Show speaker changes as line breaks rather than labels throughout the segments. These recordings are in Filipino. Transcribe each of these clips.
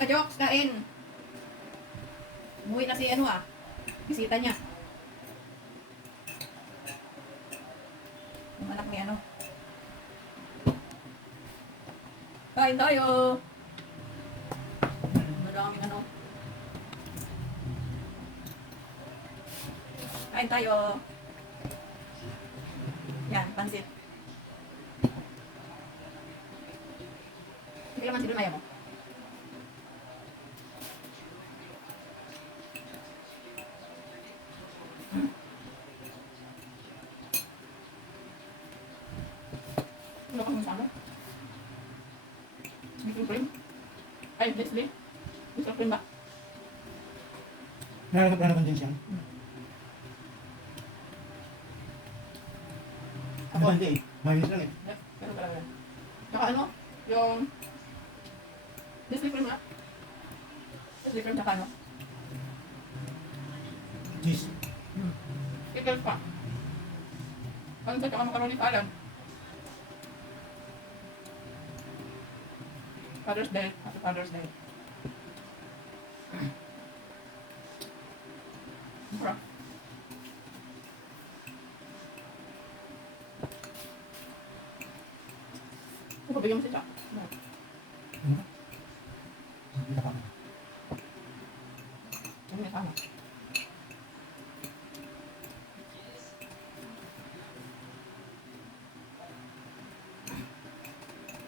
ka-jokes, kain. Umuwi na si ano ah. Bisita niya. Yung anak ni ano. Kain tayo. Maraming ano. Kain tayo. Yan, pansit. Hindi naman si Dumaya mo. Ano kang masama? Mr. Cream? Ay, Leslie? Mr. Cream ba?
Meron ka plano kang siya?
Ako.
Ano hindi eh. Mamis lang eh.
Pero talaga yan. Tsaka ano? Yung... Leslie Cream nga? Leslie Cream tsaka ano?
Cheese.
Pickles pa. Ano sa tsaka macaroni salad? Father's Day. Happy Father's Day. Mura. Ano bigyan mo si Jack?
Hindi ka pa.
Ano may sama?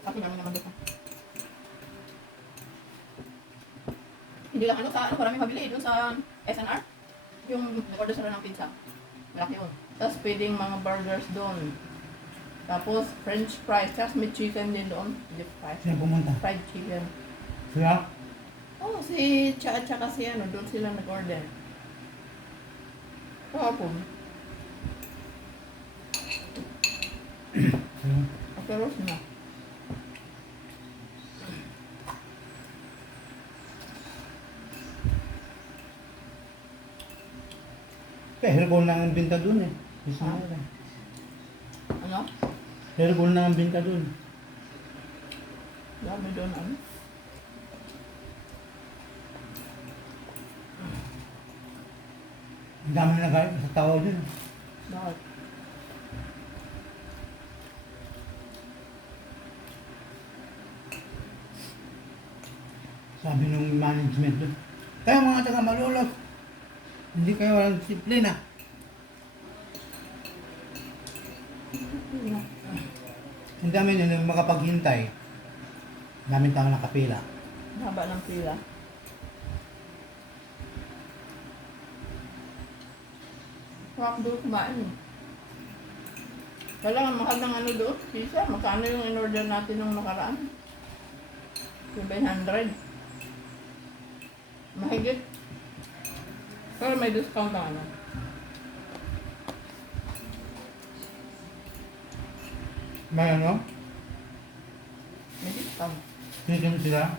Sabi namin naman dito. Hindi lang ano sa ano, maraming mabili doon sa SNR. Yung order sila ng pizza. Malaki yun. Tapos pwedeng mga burgers doon. Tapos french fries. Tapos may chicken din doon. Deep fries.
Sino pumunta?
Fried chicken.
Sila?
Oh, si Cha at saka si ano, doon sila nag-order. Kahapon.
Sila? Kaya herbal na ang binta dun eh. Isa
Ah. Ano?
Herbal na ang binta dun.
Dami doon ano?
Ang dami na nag sa tao dun.
Bakit?
Sabi nung management dun. Kayo mga taga malulot. Hindi kayo walang disiplina. Ang dami nila makapaghintay. Daming tao nakapila.
Haba ng pila. Huwag doon kumain. eh. Kailangan mahal ng ano doon. Pizza. Magkano yung in-order natin nung nakaraan? 700. Mahigit. Pero may discount na ano.
May ano?
May discount.
Sinisim sila.